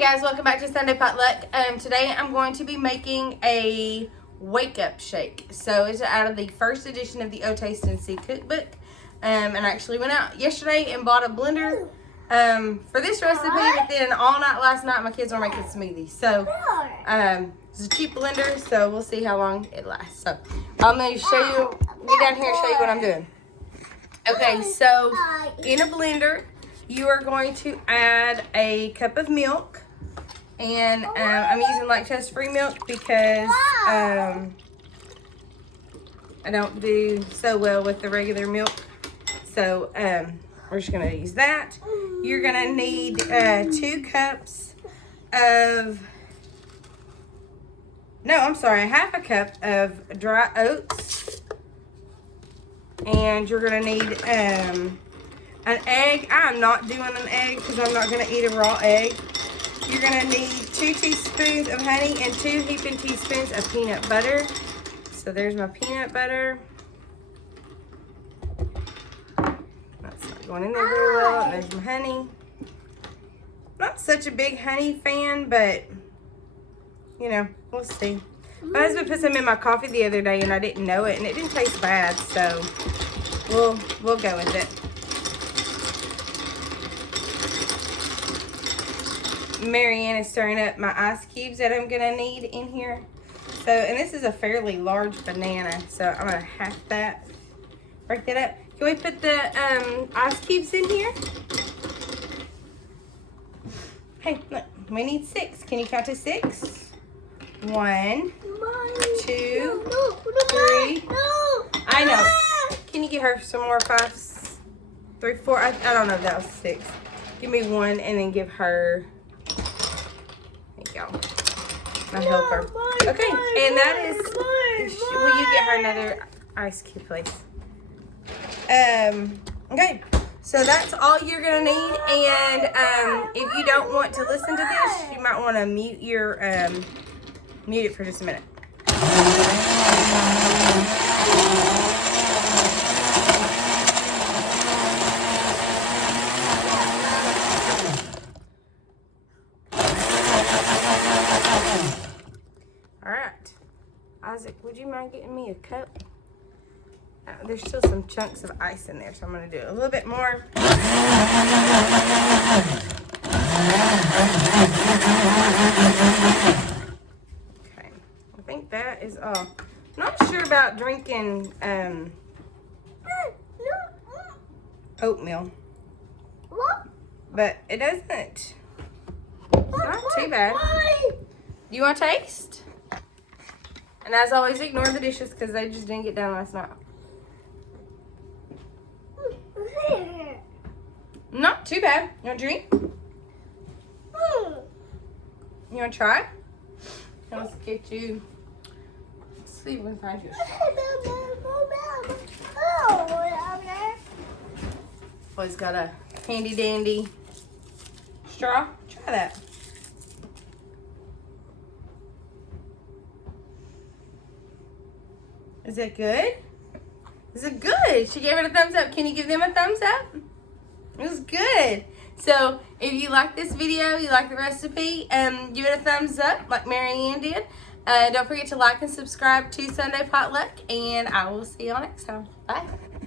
guys, welcome back to Sunday Potluck. Today I'm going to be making a wake up shake. So it's out of the first edition of the O Taste and See cookbook. And I actually went out yesterday and bought a blender for this recipe, but then all night last night my kids were making smoothies. So it's a cheap blender, so we'll see how long it lasts. So I'm going to show you, get down here and show you what I'm doing. Okay, so in a blender, you are going to add a cup of milk, and I'm using lactose-free milk because I don't do so well with the regular milk. So we're just gonna use that. You're gonna need 2 cups of, half a cup of dry oats, and you're gonna need an egg. I'm not doing an egg because I'm not going to eat a raw egg. You're going to need 2 teaspoons of honey and 2 heaping teaspoons of peanut butter. So there's my peanut butter. That's not going in there very well. And there's my honey. Not such a big honey fan, but you know, we'll see. My husband put some in my coffee the other day and I didn't know it, and it didn't taste bad, so we'll go with it. Marianne is stirring up my ice cubes that I'm gonna need in here. So, and this is a fairly large banana, so I'm gonna half that, break that up. Can we put the ice cubes in here? Hey, look, we need 6. Can you count to 6? 1, 2, 3. I know. Can you get her some more 5s? 3, 4. I don't know if that was 6. Give me 1 and then give her. My helper. Okay, and that is, will you get her another ice cube, please? Okay, so that's all you're gonna need, and if you don't want to listen to this, you might want to mute your, mute it for just a minute. Isaac, would you mind getting me a cup? There's still some chunks of ice in there, so I'm going to do a little bit more. Okay, I think that is all. I'm not sure about drinking oatmeal, but it doesn't. It's not too bad. You want to taste? And as always, ignore the dishes because they just didn't get done last night. Not too bad. You want to drink? You want to try? Let's get you. Let's see if we can find you a straw. Oh, he's got a handy dandy straw. Try that. Is it good? Is it good? She gave it a thumbs up. Can you give them a thumbs up? It was good. So if you like this video, you like the recipe, give it a thumbs up like Marianne did. Don't forget to like and subscribe to Sunday Potluck, and I will see y'all next time. Bye.